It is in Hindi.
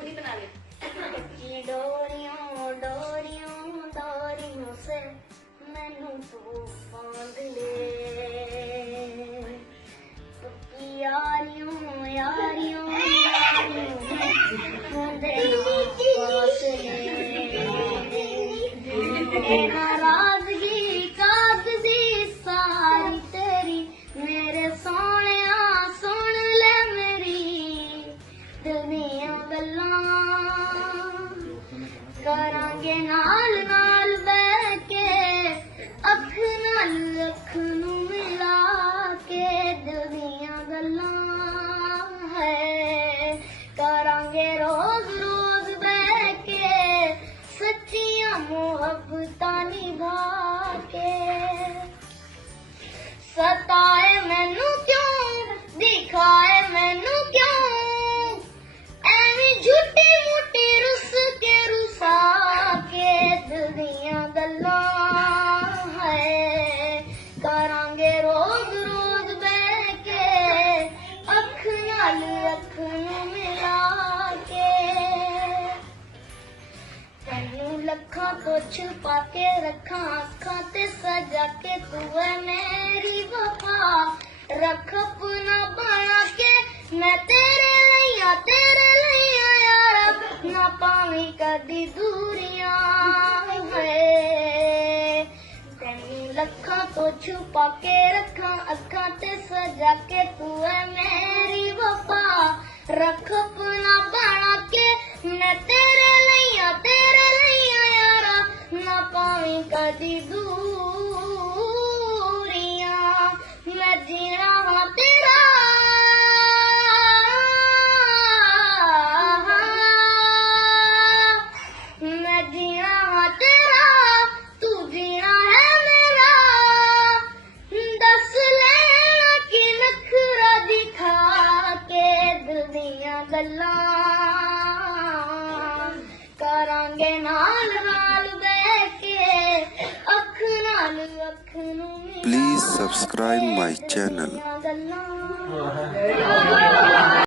डोरियों डोरियों डोरियों से मैनू तू बांध ले, यारियों यारियों नाराजगी कागजी सारी तेरी, मेरे सोहणिया सुन ले मेरी दिल दियां गल्लां, करांगे नाल नाल बैठ के अख नाल अख नू मिला के, दिल दियां गल्लां है करांगे रोज रोज बैठ के, सच्चियां मुहब्बतां निभा के। सताए मैनू क्यों दिखाए मैनू क्यों, एवी झूठी मूठी रुस के रुसा के, दिल दियां गल्लां है करांगे रोज रोज बैठ के अख नाल अख नू मिला के। तैनू लखां तो छुपा के रखां अखां ते सजा के, तू है मेरी वफा रख अपना बना के, मैं तेरे लिया यार ना पावी कदी दूरियां है। तैनू लखां तो छुपा के रखां अखां ते सजा के, तू है मेरी वफा रख अपना बना के, मैं तेरे लिया यारा ना पावी कदी दूरियां, मैं जीना हाँ तेरा मैं जीना हाँ तेरा, तू जीना है मेरा, दस लेना कि नखरा दिखा के, दिल दियां गल्लां करांगे नाल नाल बैठ के अख नाल अख नू मिला। Please subscribe my channel. गल्लां